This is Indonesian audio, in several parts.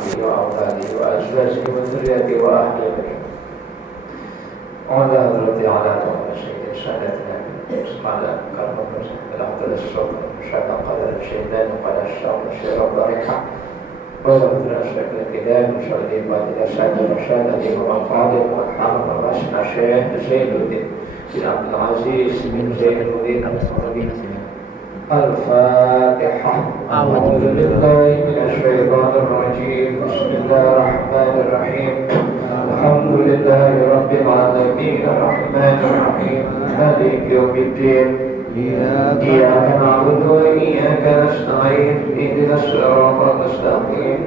وصحبه وأولاده وأزواجه وذريته وأهل بيته وعلى حضرة على سيد سادتنا على كرم الأفضل الصوت شهد قدر الشيطان وقدر الشر الشر الضريحة وقدر أشرك الكتاب وشهد إلى سادة الرشاد الإمام الفاضل والحافظ الراشد الشيخ زين الدين بن عبد العزيز بن زين الدين الفاتحة. أعوذ بالله من الشيطان الرجيم. بسم الله الرحمن الرحيم. الحمد لله رب العالمين الرحمن الرحيم مالك يوم الدين إياك نعبد وإياك نستعين اهدنا الصراط المستقيم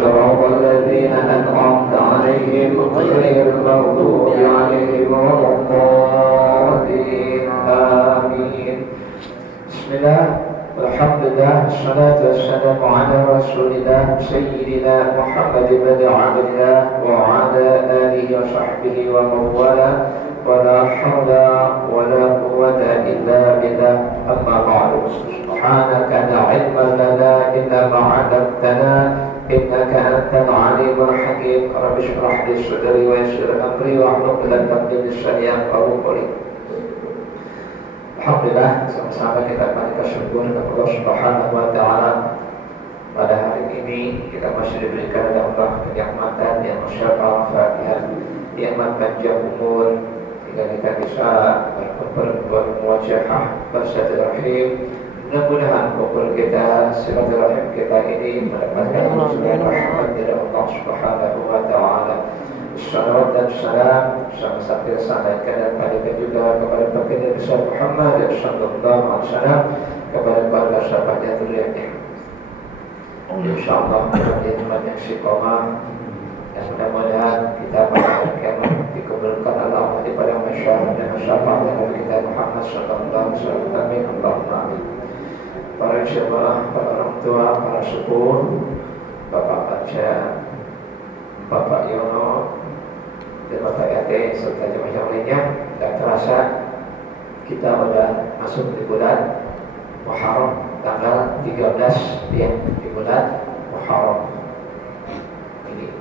صراط الذين أنعمت عليهم غير المغضوب عليهم ولا الضالين آمين. بسم الله والحمد لله والصلاة والسلام على رسول الله سيدنا محمد بن عبد الله وعلى آله وصحبه ومن والاه ولا حول ولا قوة إلا بالله. أما بعد سبحانك لا علم لنا إلا ما علمتنا إنك أنت العليم الحكيم. رب اشرح لي صدري ويسر أمري واحلل عقدة من لساني يفقهوا قولي. Alhamdulillah, sama-sama kita panjatkan syukur kepada Allah Subhanahu wa taala. Pada hari ini kita masih diberikan oleh Allah kenikmatan yang masyarakat, nikmat panjang umur hingga kita bisa bermuajahah bersilaturahim. Mudah-mudahan kubur kita, silaturahim kita ini mendapatkan rahmat dari Allah Subhanahu wa taala. Salawat dan salam sama-sama kita sampaikan dan juga kepada baginda besar Muhammad sallallahu alaihi wasallam, kepada para sahabatnya terlihatnya. Insyaallah kita yang istiqomah dan mudah-mudahan kita pada kiamat dikabulkan Allah daripada masyarakat dan syafaat dari kita Muhammad sallallahu alaihi wasallam. Amin Allahumma amin. Para jemaah, para orang tua, para sepuh, Bapak Baca, Bapak Yono, dan Bapak Yate serta jemaah yang lainnya, tidak terasa kita sudah masuk di bulan Muharram tanggal 13 ya, di bulan Muharram ini.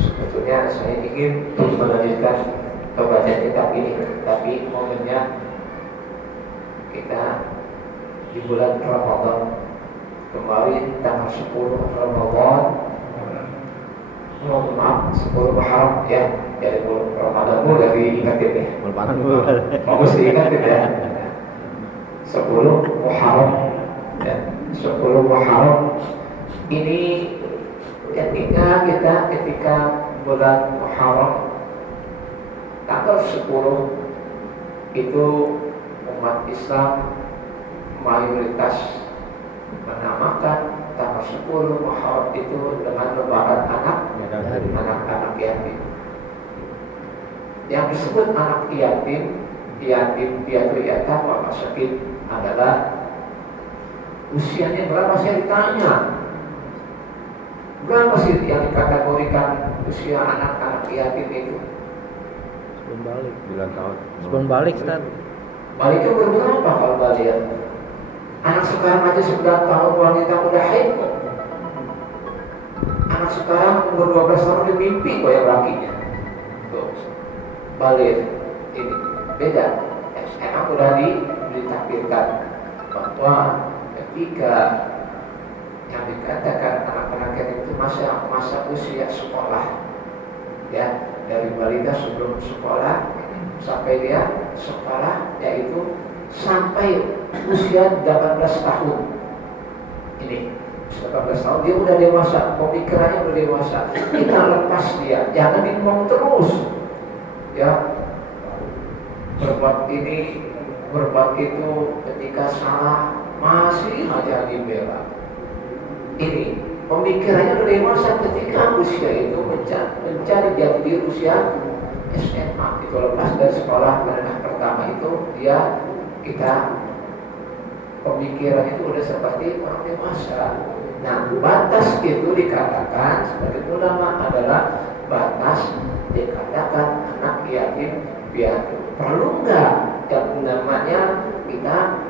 Sebetulnya saya ingin melanjutkan pembacaan kitab ini, tapi momennya kita di bulan Ramadan kemarin tanggal 10 Ramadan, maaf 10 Muharram ya, dari bulan Ramadan mulai diingatin ya. Mau mesti ingatin ya. 10 Muharram ya, 10 Muharram ini ketika bulan Muharram tanggal 10 itu umat Islam mayoritas menamakan tanggal 10 Muharram itu dengan lebaran anak-anak yatim. Yang disebut anak yatim, piatu yatim, maka sakit adalah usianya berapa saya ditanya. Berapa sih yang dikategorikan usia anak-anak yatim itu? Sebelum balik 9 tahun. Sebelum balik Ustaz. Baliknya berapa kalau balik? Anak sekarang aja 9 tahun wanita udah haid kok. Anak sekarang umur 12 tahun udah mimpi kok yang lakinya. Tuh, balik ini beda. Emang udah ditakdirkan bahwa ketika yang dikatakan anak-anak itu masa usia sekolah, ya, dari balita sebelum sekolah sampai dia sekolah, yaitu sampai usia 18 tahun. Ini 18 tahun dia udah dewasa, pemikirannya udah dewasa. Kita lepas dia, jangan dimong terus. Ya, berbuat ini, berbuat itu, ketika salah masih aja dibela. Ini pemikirannya udah dewasa ketika usia itu mencari jati diri usia SMA. Itu lepas dari sekolah menengah pertama itu kita pemikiran itu udah seperti orang dewasa. Nah, batas itu dikatakan sebagai ulama adalah batas dikatakan anak yatim piatu. Perlu enggak yang namanya kita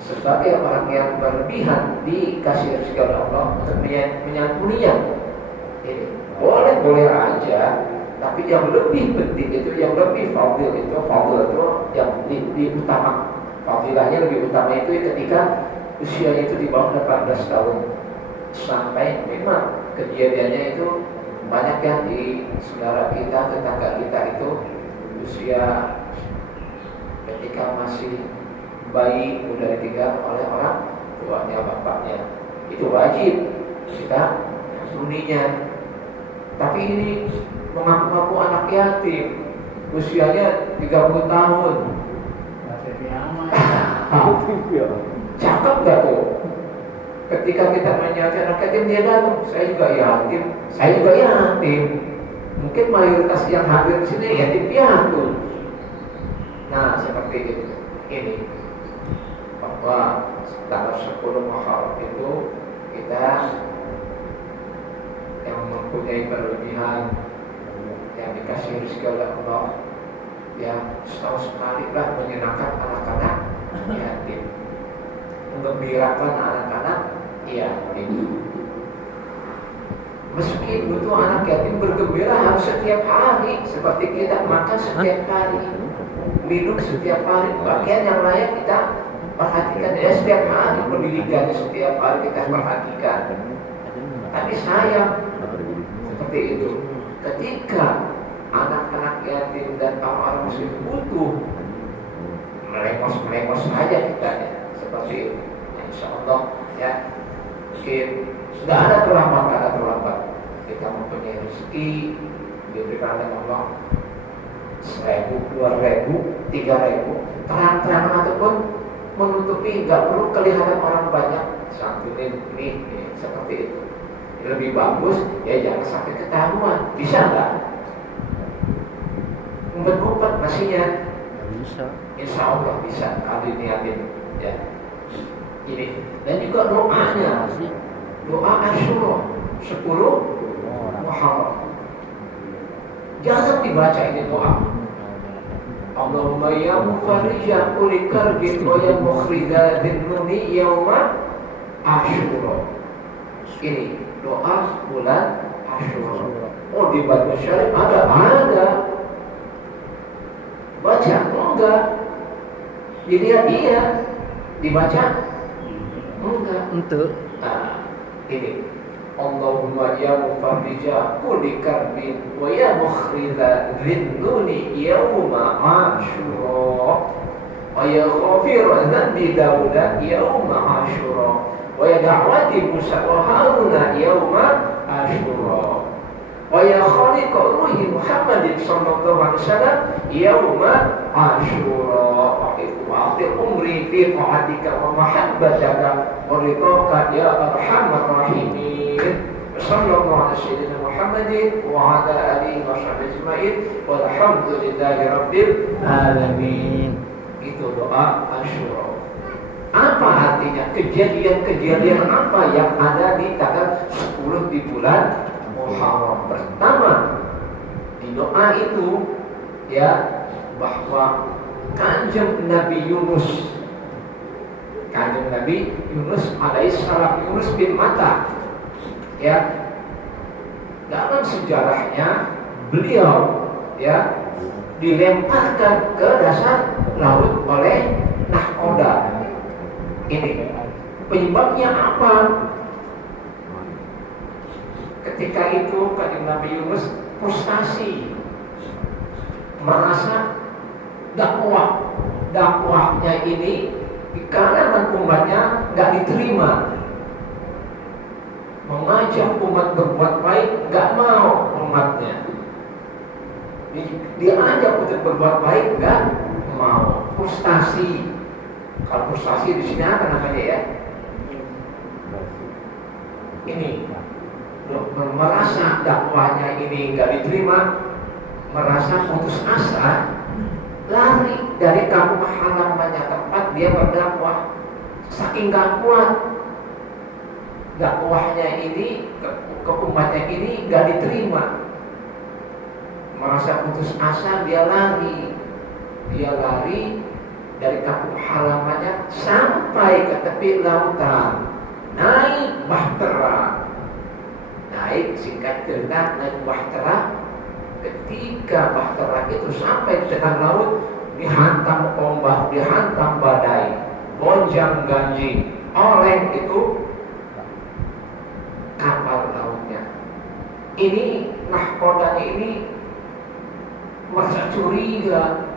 sebagai orang yang berlebihan dikasih rezeki oleh Allah untuk menyantuninya? Ini boleh aja, tapi yang lebih penting itu, yang lebih fadil itu yang diutama, fadilahnya lebih utama itu ketika usianya itu di bawah 18 tahun. Sampai memang kejadiannya itu banyak yang di saudara kita, tetangga kita itu usia ketika masih bayi udah ditinggal oleh orang tuanya, bapaknya. Itu wajib kita suninya. Tapi ini mengaku-ngaku anak yatim, usianya 30 tahun. Cakep gak tuh? Ketika kita menyajikan anak yatim, dia datang, saya juga yatim. Mungkin mayoritas yang hadir di sini yatim piatu. Nah, seperti itu. Ini bahwa tanggal 10 Muharram itu kita yang mempunyai berlebihan, yang dikasih rezeki oleh Allah, ya setahun sekali lah menyenangkan anak-anak yatim, menggembirakan anak-anak yatim. Meski butuh anak yatim bergembira harus setiap hari, seperti kita makan setiap hari, minum setiap hari, bagian yang layak kita perhatikan ya setiap hari, pendidikan setiap hari kita perhatikan. Tapi sayang seperti itu, ketika anak-anak yatim dan orang-orang muslim butuh, melengos saja kita ya, seperti itu. Insya Allah ya, mungkin nggak ada terlambat kita mempunyai rezeki diberikan oleh Allah 1.000, 2.000, 3.000, terang-terangan ataupun menutupi, nggak perlu kelihatan orang banyak santunin ini seperti itu. Lebih bagus ya jangan sampai ketahuan. Bisa nggak? Ngumpet-ngumpet nasinya? Bisa. Insya Allah bisa kalau niatin ya. Ini dan juga doanya, doa Asyura 10 Muharram. Jangan dibaca ini doa. Allahumma ya mufarrija kulli karbin wa ya mukhrija dhinnuni yauma Asyura. Ini doa bulan Asyura. Oh di Batu Syarif ada. Baca enggak? Dilihat dia dibaca enggak? Untuk ini Allahumma ya mufarrija kulli karbin wa ya mukhrija dhinnuni yauma Asyura wa ya ghafira dhanbi Dauda yauma Asyura wa ya da'wati Musa wa Haruna yauma Asyura wa ya khaliqa ruhi Muhammadin sallallahu alaihi wasallam yauma Asyura wa akhir umri fi ta'atika wa mahabbataka wa ridhaka ya arhamar rahimin. Sallallahu alaihi wasallam Muhammadin wa ala alihi wa sahbihi ajma'in walhamdulillahi rabbil alamin. Itu doa Asyura. Apa artinya? Kejadian-kejadian apa yang ada di tanggal 10 di bulan Muharram? Pertama, di doa itu ya bahwa Kanjeng Nabi Yunus alaihissalam, Yunus bin Matta ya, dalam sejarahnya beliau ya dilemparkan ke dasar laut oleh nahkoda. Ini penyebabnya apa? Ketika itu Kanjeng Nabi Yunus frustasi, merasa dakwahnya ini di kalangan umatnya nggak diterima, mengajak umat berbuat baik nggak mau umatnya, diajak untuk berbuat baik nggak mau, frustasi. Kalau frustasi di sini apa namanya ya? Ini merasa dakwahnya ini nggak diterima, merasa putus asa, lari dari kampung halamannya tempat dia berdakwah. Saking gak kuat dakwahnya ini ke umatnya ini gak diterima, merasa putus asa, dia lari dari kampung halamannya sampai ke tepi lautan, naik bahtera. naik, singkat cerita naik bahtera. Ketika bahtera itu sampai tengah laut, dihantam ombak, dihantam badai, gonjang ganjing, oleng itu kapal lautnya. Ini nahkodanya ini merasa curiga.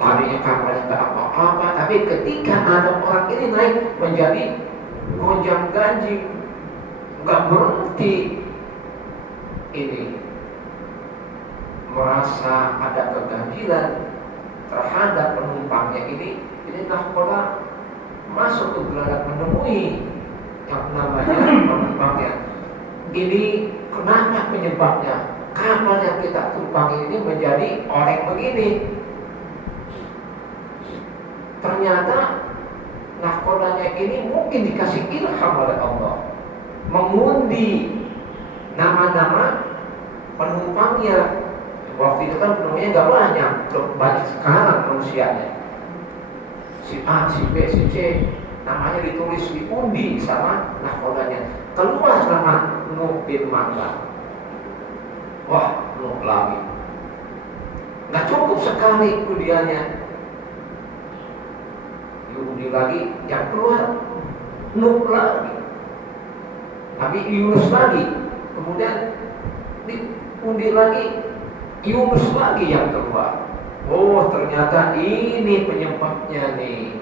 Tadinya kapalnya tak apa-apa, tapi ketika ada orang ini naik menjadi gonjang ganjing, nggak berhenti. Ini merasa ada keganjilan terhadap penumpangnya ini nahkoda masuk ke geladak menemui yang namanya penumpangnya. Ini kenapa penyebabnya? Kapal yang kita tumpangi ini menjadi oleng begini. Ternyata nahkodanya ini mungkin dikasih ilham oleh Allah, mengundi nama-nama penumpangnya. Waktu itu kan penumpangnya nggak banyak, belum banyak sekarang manusianya. Si A, si B, si C, namanya ditulis diundi sama nahkodanya. Keluar nama Nuh bin Mata. Wah, Nuh lagi. Nggak cukup sekali undiannya. Diundi lagi, yang keluar Nuh lagi, Nabi Yunus lagi, kemudian diundi lagi, Yunus lagi yang keluar. Oh, ternyata ini penyebabnya nih,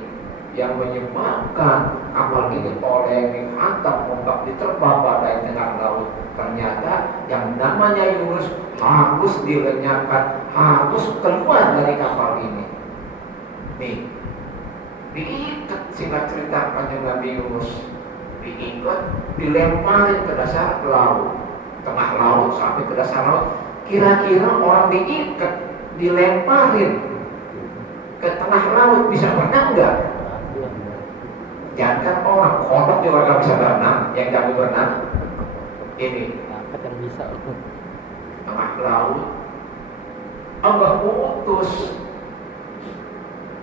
yang menyebabkan kapal ini oleng, dihantam ombak, diterpa badai tengah laut. Ternyata yang namanya Yunus harus dilenyapkan, harus keluar dari kapal ini. Nih, diikat, singkat cerita Kanjeng Nabi Yunus, diikat, dilemparin ke dasar laut, tengah laut sampai ke dasar laut. Kira-kira orang diikat, dilemparin ke tengah laut bisa berenang nggak? Jangan orang kodok juga nggak bisa berenang, yang jago berenang. Ini yang bisa tengah laut, Allah utus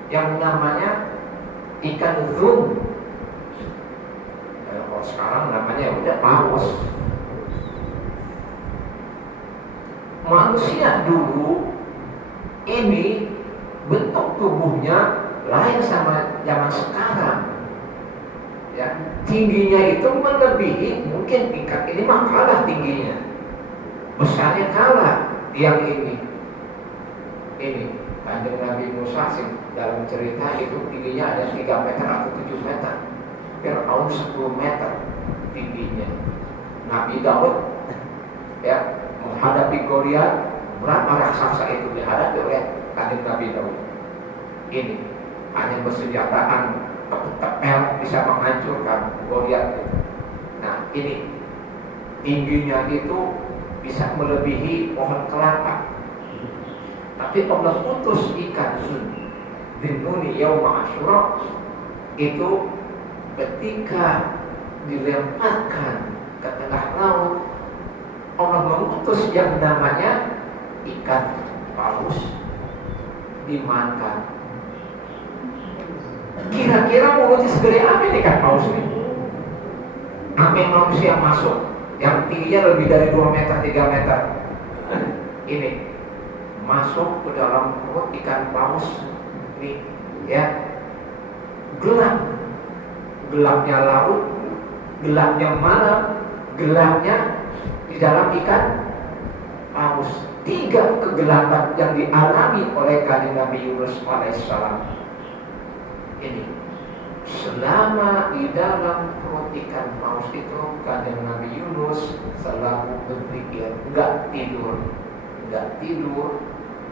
yang namanya ikan zun. Kalau sekarang namanya udah paus. Manusia dulu ini bentuk tubuhnya lain sama zaman sekarang. Ya, tingginya itu melebihi, mungkin tingkat ini mah kalah tingginya, besarnya kalah yang ini. Ini Kanjeng Nabi Musa sih dalam cerita itu tingginya ada 3 meter atau 7 meter. Fir'aun 10 meter tingginya. Nabi Daud ya menghadapi Goliat, berapa raksasa itu dihadapi oleh Kanjeng Nabi Daud. Ini hanya bersenjataan tepel bisa menghancurkan Goliat itu. Nah, ini tingginya itu bisa melebihi pohon kelapa. Tapi Allah utus ikan Dinuni Yauma Asyura itu ketika dilemparkan ke tengah laut, Allah mengutus yang namanya ikan paus dimakan. Kira-kira mulutnya segede apa nih ikan paus ini? Sampai manusia masuk, yang tingginya lebih dari 2 meter, 3 meter. Ini masuk ke dalam perut ikan paus nih, ya, gelapnya laut, gelapnya malam, gelapnya di dalam ikan paus. 3 kegelapan yang dialami oleh Kanjeng Nabi Yunus alaihissalam. Ini selama di dalam perut ikan paus itu, Kanjeng Nabi Yunus selalu berpikir, nggak tidur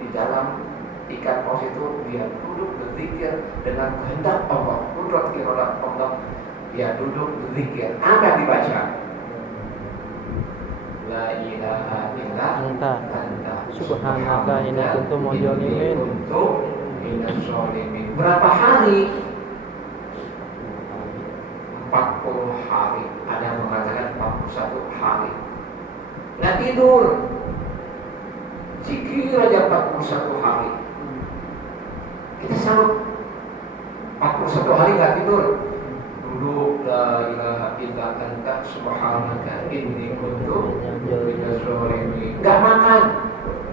di dalam ikan paus itu. Dia duduk berzikir dengan kehendak Allah, kudrat iradat Allah. Dia duduk berzikir. Apa dibaca? La ilaha illa anta subhanaka inni kuntu minadh-dhalimin. Berapa hari? 40 hari. Ada yang mengatakan 41 hari. Nggak tidur. Zikir aja 41 hari. Kita sanggup 41 hari nggak tidur. dulu la ilaha illa anta subhanaka inni kuntu minaz zalimin. Enggak makan.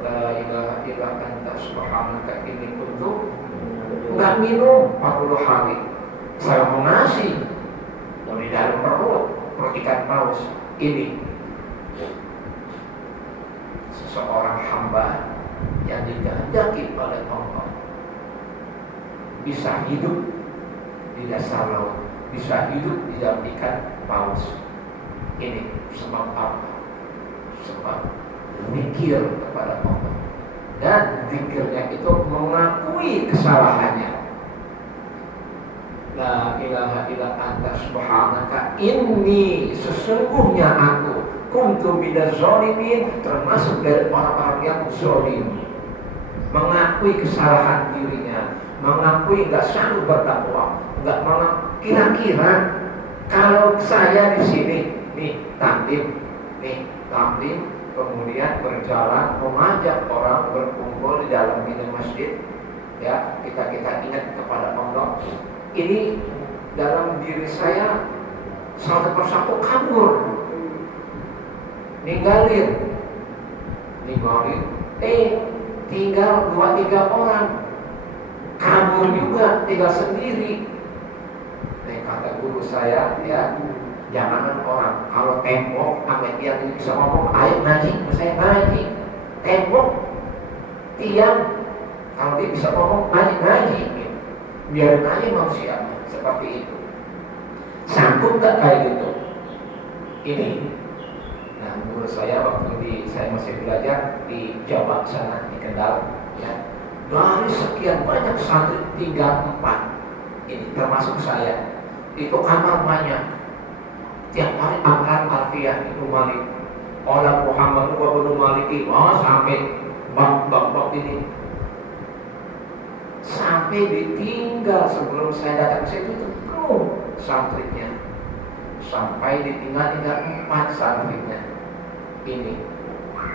La ilaha illa anta subhanaka inni kuntu. Enggak minum 40 hari. Saya mau nasi dari dalam perut ikan paus. Ini seseorang hamba yang dikehendaki oleh Allah bisa hidup di dasar laut, bisa hidup di dalam ikan paus. Ini sebab apa? Sebab zikir kepada Allah, dan zikirnya itu mengakui kesalahannya. La ilaha illa anta subhanaka inni, sesungguhnya aku kuntu minaz zalimin, termasuk dari orang-orang yang zalim. Mengakui kesalahan dirinya, mengakui nggak sanggup bertakwa, nggak kira-kira kalau saya di sini nih taklim, kemudian berjalan mengajak orang berkumpul di dalam masjid, ya kita ingat kepada Allah. Ini dalam diri saya satu persatu kabur, ninggalin, tinggal 2-3 orang, kabur juga, tinggal sendiri. Nah, kata guru saya, ya jangan orang kalau tembok sampai tiang ini bisa ngomong, ayo ngaji, saya ngaji. Tembok, tiang, kalau dia bisa ngomong ngaji. Biarin aja manusia seperti itu. Sanggup gak kayak gitu? Ini. Nah, menurut saya waktu saya masih belajar di Jawa sana, di Kendal, ya, dari sekian banyak santri 3-4, ini termasuk saya, itu kamar banyak. Tiap hari angkat alfiah itu Malik, orang Muhammad bin Malik itu sampai bab ini. Sampai ditinggal sebelum saya datang ke situ penuh santrinya. Sampai ditinggal 4 santrinya. Ini.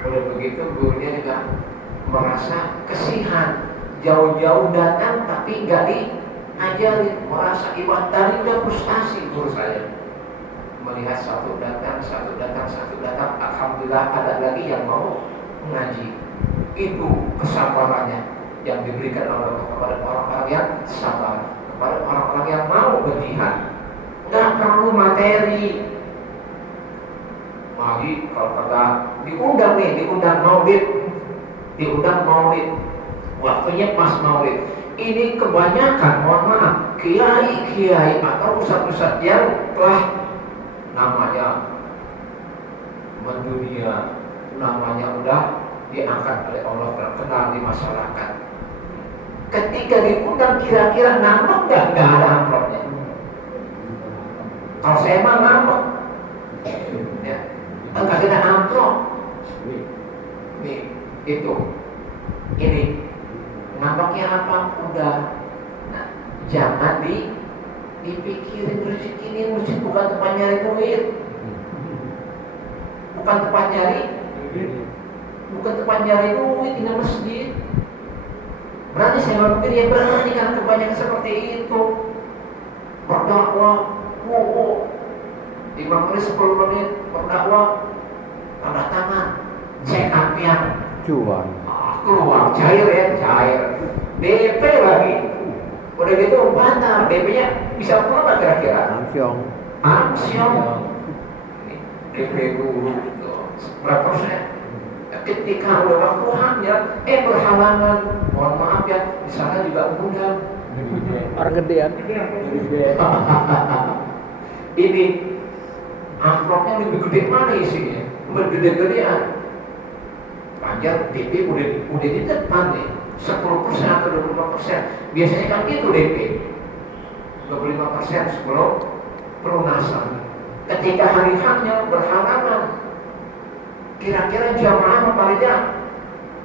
Udah begitu gurunya juga merasa kesihan. Jauh-jauh datang tapi nggak diajarin. Merasa ibadah tadi udah frustasi guru saya. Melihat satu datang. Alhamdulillah ada lagi yang mau mengaji. Itu kesabarannya yang diberikan oleh Allah kepada orang-orang yang sabar, kepada orang-orang yang mau berjihad. Nggak perlu materi. Mari kalau kata diundang maulid, waktunya pas maulid. Ini kebanyakan, mohon maaf, kiai atau ustaz-ustaz yang telah namanya mendunia, namanya udah diangkat oleh Allah, terkenal di masyarakat. Ketika diundang kira-kira ngambek nggak ada amplopnya. Kalau saya mah ngambek, ya, nggak ada amplop. Nih, itu, ini ngambeknya apa? Udah. Nah, jangan dipikirin rezeki ini masjid bukan tempat nyari duit, bukan tempat nyari duit ini masjid. Berarti saya berpikir ya berani karena kebanyakan seperti itu. Berdakwah, 5 menit 10 menit berdakwah, tanda tangan, cek ampian, Cuan. keluar cair. DP lagi. Udah gitu bantah, DP-nya bisa berapa kira-kira? Amsyong. DP dulu itu berapa persen? Ketika udah waktu hamil, berhalangan. Mohon maaf ya, di sana juga undang Orang gedean. Ini amplopnya lebih gede mana isinya? Gede-gedean. Panjang DP udah di depan nih, 10% atau 25%. Biasanya kan gitu DP, 25% sebelum pelunasan. Ketika hari haknya berhalangan, kira-kira jamaah paling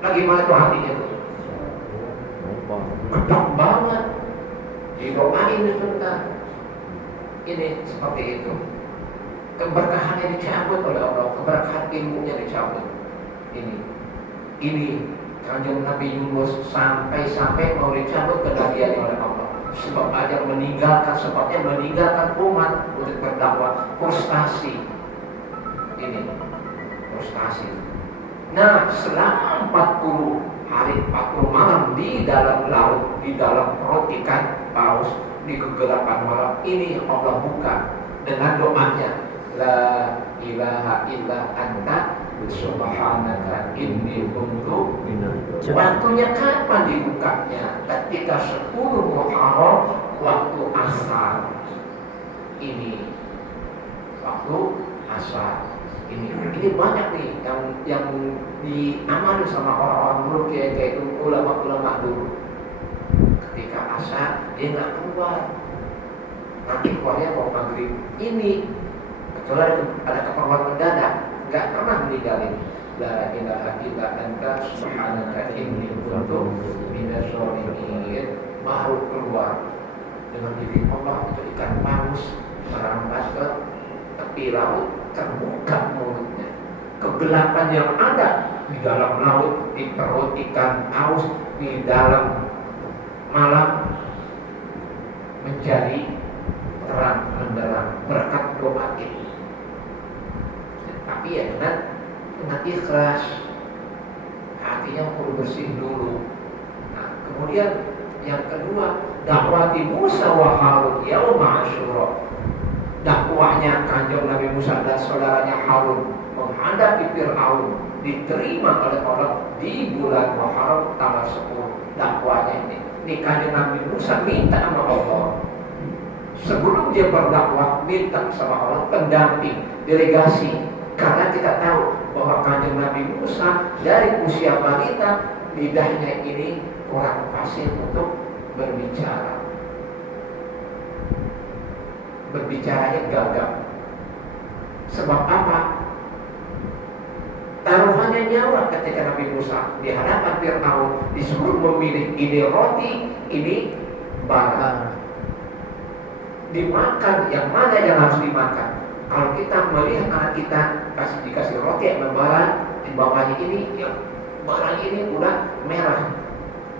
lagi mana tuh hatinya tuh? Gedok banget, didoain sebentar. Ini seperti itu. Keberkahannya dicabut oleh Allah, keberkahan ilmunya dicabut. Ini Kanjeng Nabi Yunus sampai mau dicabut kenabiannya oleh Allah. sebab ada sebabnya meninggalkan umat untuk berdakwah. Frustasi. Ini frustasi. Nah, selama 40 hari 40 malam di dalam laut, di dalam perut ikan paus, di kegelapan malam ini Allah buka dengan doanya, la ilaha illa anta subhanaka inni kuntu minadh dhalimin. Waktunya kapan dibukanya? Ketika 10 Muharram, waktu asar. Ini waktu asar. Ini banyak nih yang diamali sama orang-orang dulu, kayak itu ulama-ulama dulu. Ketika asar dia nggak keluar, nanti keluarnya mau maghrib. Ini kecuali ada keperluan mendadak, nggak pernah meninggalin la ilaha illa anta subhanaka inni kuntu minadh dhalimin. Baru keluar dengan diri Allah itu ikan paus merambat ke tepi laut, terbuka mulutnya. Kegelapan yang ada di dalam laut, di perut ikan paus, di dalam malam menjadi terang benderang berkat doa ini. Tapi ya dengan ikhlas, hatinya perlu bersih dulu. Nah, kemudian yang kedua, dakwati Musa wa Harun yauma Asyura. Dakwahnya Kanjeng Nabi Musa dan saudaranya Harun menghadapi Fir'aun diterima oleh Allah di bulan Muharram tanggal 10. Dakwahnya ini Kanjeng Nabi Musa minta sama Allah. Sebelum dia berdakwah, minta sama Allah pendamping, delegasi. Karena kita tahu bahwa Kanjeng Nabi Musa dari usia balita, lidahnya ini kurang fasih untuk berbicara. Berbicaranya gagap. Sebab apa? Taruhannya nyawa ketika Nabi Musa di hadapan Fir'aun disuruh memilih ini roti, ini bara. Dimakan, yang mana yang harus dimakan? Kalau kita melihat anak kita dikasih roti yang membara, di bawahnya ini, yang bara ini udah merah,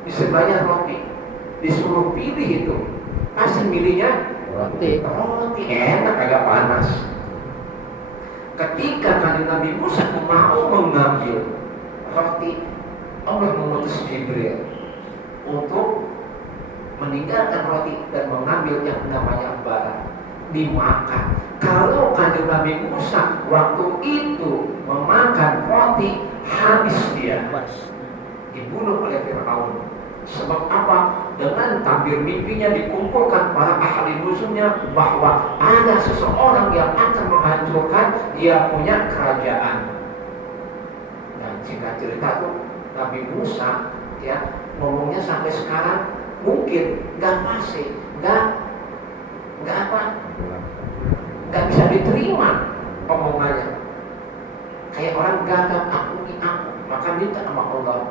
di sebelahnya roti, disuruh pilih itu, pasti milihnya roti enak, agak panas. Ketika Kanjeng Nabi Musa mau mengambil roti, Allah mengutus Jibril untuk meninggalkan roti dan mengambil yang namanya bara, dimakan. Kalau Kanjeng Nabi Musa waktu itu memakan roti, habis dia, dibunuh oleh Fir'aun. Sebab apa? Dengan tabir mimpinya dikumpulkan para ahli musuhnya bahwa ada seseorang yang akan menghancurkan dia punya kerajaan. Dan singkat cerita tuh Nabi Musa ya ngomongnya sampai sekarang mungkin nggak fasih, nggak bisa diterima omongannya. Kayak orang gagap, aku, maka minta sama Allah,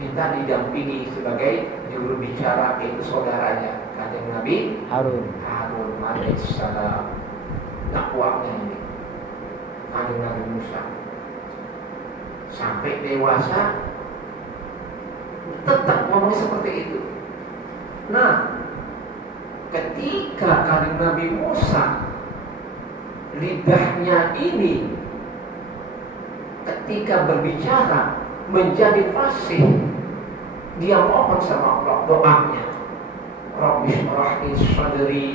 minta didampingi sebagai juru bicara, yaitu saudaranya Kanjeng Nabi Harun alaihissalam. Dakwahnya ini Kanjeng Nabi Musa sampai dewasa tetap ngomong seperti itu. Nah, ketika Kanjeng Nabi Musa lidahnya ini ketika berbicara menjadi fasih, dia mohon sama Allah doanya, Rabbi shrah li sadri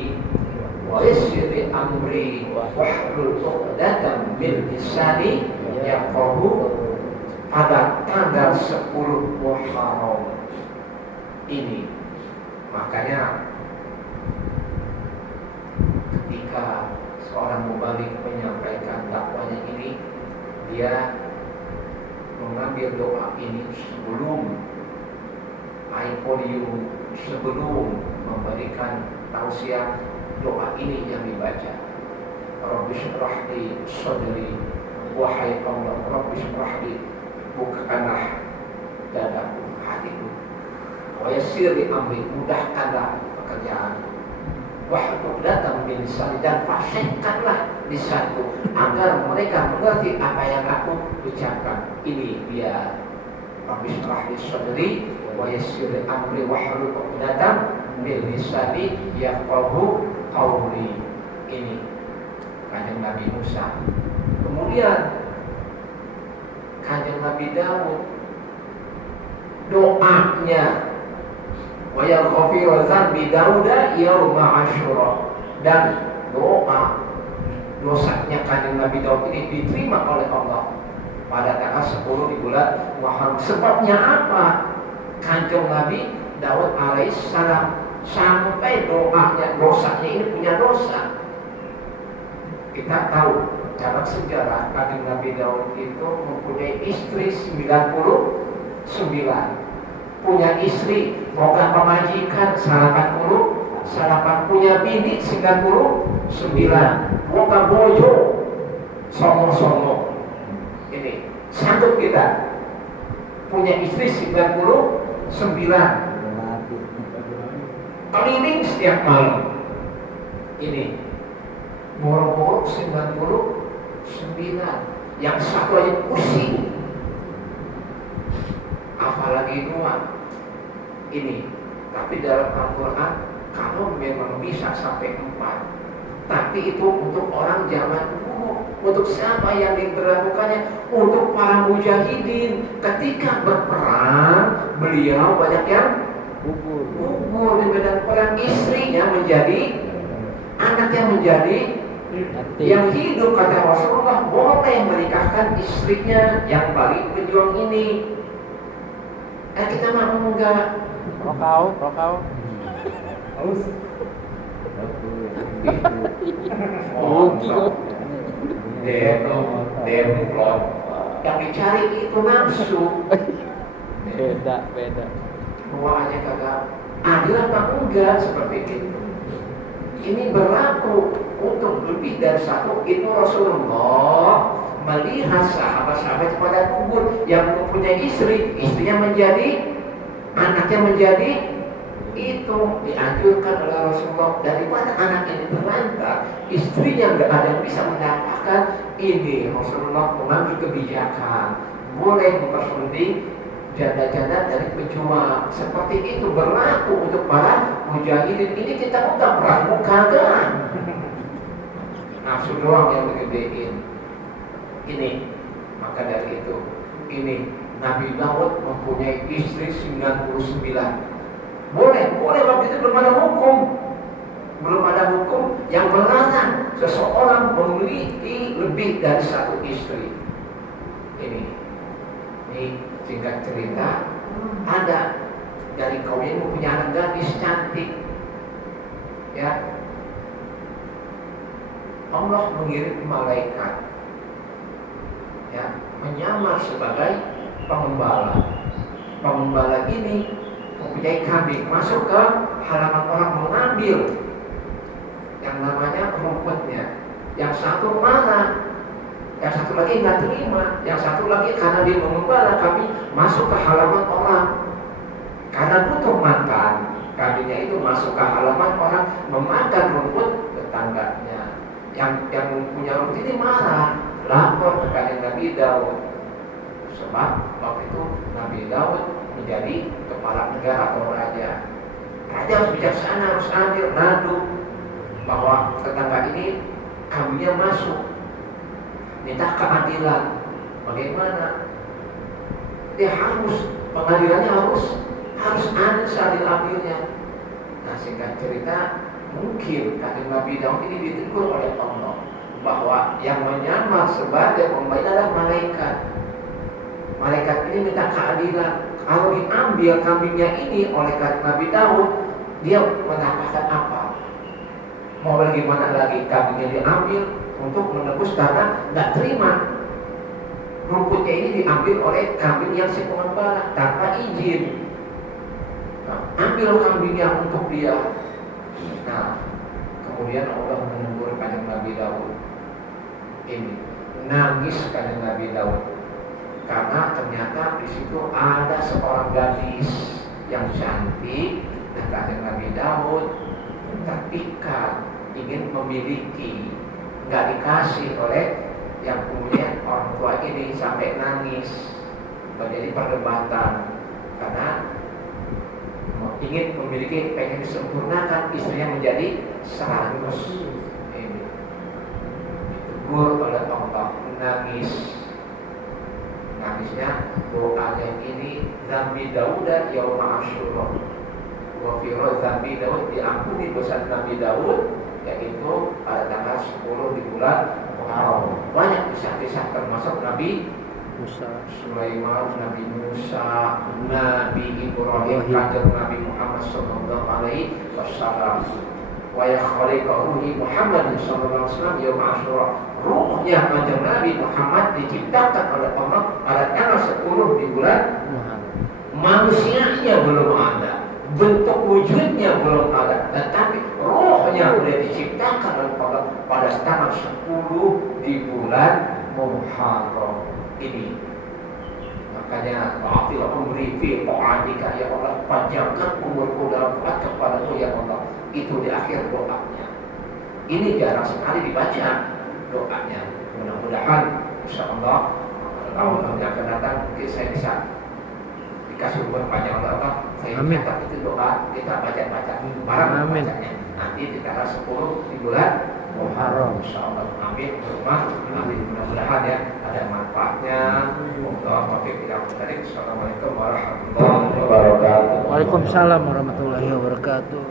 wa yassir li amri wahlul 'uqdatam min lisani yafqahu. Pada tanggal 10 Muharram ini, makanya ketika seorang mubalik menyampaikan dakwanya ini, dia mengambil doa ini sebelum podium, sebelum memberikan tausiah. Doa ini yang dibaca, Rabbi shrah li sadri, wahai Allah, Rabbi shrah li, bukakanlah dadaku, hatiku, wa yassir li amri, mudahkanlah pekerjaan, wahlul 'uqdatam min lisani, dan fasihkanlah lisanku agar mereka mengerti apa yang aku ucapkan. Ini dia Rabbi shrah li sadri wa yassir li amri wahlul 'uqdatam bil lisani yafqahu qawli. Ini Kanjeng Nabi Musa. Kemudian Kanjeng Nabi Daud, doanya wa yaghfiru dzambi Dauda yauma Asyura, dan doa dosanya Kanjeng Nabi Daud ini diterima oleh Allah pada tanggal 10 di bulan Muharram. Sebabnya apa? Kanjeng Nabi Daud alaihissalam sampai dosanya ini punya dosa. Kita tahu dalam sejarah Kanjeng Nabi Daud itu mempunyai istri 99, punya istri boga pemajikan 80, punya bini 99, boga bojo somo-somo. Ini sanggup kita punya istri 99, keliling setiap malam. Ini boro-boro 99, yang satu aja pusing, apalagi dua. Ini tapi dalam Al-Quran kalau memang bisa sampai 4, tapi itu untuk orang zaman dulu. Untuk siapa yang diberlakukannya? Untuk para mujahidin. Ketika berperang, beliau banyak yang gugur di medan perang. Istrinya menjadi, anaknya menjadi yang hidup. Kata Rasulullah, boleh menikahkan istrinya yang paling berjuang ini. Kita mau enggak? Rokau. Haus. Demplon. Yang dicari itu nafsu. Beda. Bawaannya kagak adil apa enggak, seperti itu. Ini berlaku untuk lebih dari satu. Itu Rasulullah melihat sahabat-sahabat pada gugur yang mempunyai istri, istrinya menjadi, anaknya menjadi, itu dianjurkan oleh Rasulullah. Daripada anak ini terlantar, istrinya nggak ada yang bisa mendapatkan, ini Rasulullah mengambil kebijakan, boleh mempersunting janda-janda dari pejuang. Seperti itu berlaku untuk para mujahidin. Ini kita udah perang kagak, nafsu doang yang digedein. Ini maka dari itu, ini Nabi Daud mempunyai istri 99. Boleh waktu itu belum ada hukum yang melarang seseorang memiliki lebih dari satu istri. Ini singkat cerita, ada dari kaum yang mempunyai anak gadis cantik, ya, Allah mengirim malaikat, ya, menyamar sebagai pengembala. Pengembala ini mempunyai kambing, masuk ke halaman orang mengambil yang namanya rumputnya. Yang satu marah, yang satu lagi nggak terima, yang satu lagi karena dia mengembala kambing masuk ke halaman orang karena butuh makan. Kambingnya itu masuk ke halaman orang memakan rumput tetangganya. Yang punya rumput ini marah, lapor kepada Nabi Daud. Sebab waktu itu Nabi Daud menjadi kepala negara atau raja. Raja harus bijaksana, harus adil, ngadu bahwa tetangga ini kambingnya masuk, minta keadilan. Bagaimana? Dia harus, pengadilannya harus adil seadil-adilnya. Nah, singkat cerita, mungkin Kanjeng Nabi Daud ini ditegur oleh Allah bahwa yang menyamar sebagai pembela adalah malaikat. Malaikat ini minta keadilan. Kalau diambil kambingnya ini oleh Nabi Daud, dia mendapatkan apa? Mau bagaimana lagi? Kambingnya diambil untuk menebus karena nggak terima. Rumputnya ini diambil oleh kambing yang si pengembala tanpa izin. Nah, ambil kambingnya untuk dia. Nah, kemudian Allah menegur Kanjeng Nabi Daud. Ini nangis Kanjeng Nabi Daud. Karena ternyata di situ ada seorang gadis yang cantik, dan Kanjeng Nabi Daud terpikat, ingin memiliki, nggak dikasih oleh yang punya orang tua ini, sampai nangis. Menjadi perdebatan karena ingin memiliki, pengen disempurnakan istrinya menjadi 100. Ini ditegur oleh Allah, nangis. Nangisnya doanya ini Zambi Daud yauma Asyura. Wa fi Zambi Daud, diampuni dosa Nabi Daud yaitu pada tanggal 10 di bulan Muharram. Banyak kisah-kisah termasuk Nabi Musa, Sulaiman, Nabi Musa, Nabi Ibrahim, kanjeng Nabi Muhammad sallallahu alaihi wasallam. Wa yakhliqahu Muhammad sallallahu alaihi wasallam yaum Asyura. Ruhnya kanjeng Nabi Muhammad diciptakan oleh Allah pada tanggal 10 di bulan Muhammad. Manusianya belum ada, bentuk wujudnya belum ada, tetapi rohnya sudah diciptakan oleh Allah pada tanggal 10 di bulan Muharram ini. Makanya ta'atil umri fi ta'atika ya Allah, panjangkan umurku dalam taat kepadamu ya Allah. Itu di akhir doanya. Ini jarang sekali dibaca doanya. Mudah-mudahan insyaallah tahun yang akan datang mungkin saya bisa dikasih umur panjang oleh Allah. Saya catat itu doa, kita baca-baca barang bacanya. Nanti di tanggal 10 di bulan Muharram insyaallah. Amin. Amin. Mudah-mudahan ya ada manfaatnya. Assalamualaikum warahmatullahi wabarakatuh. Waalaikumsalam warahmatullahi wabarakatuh.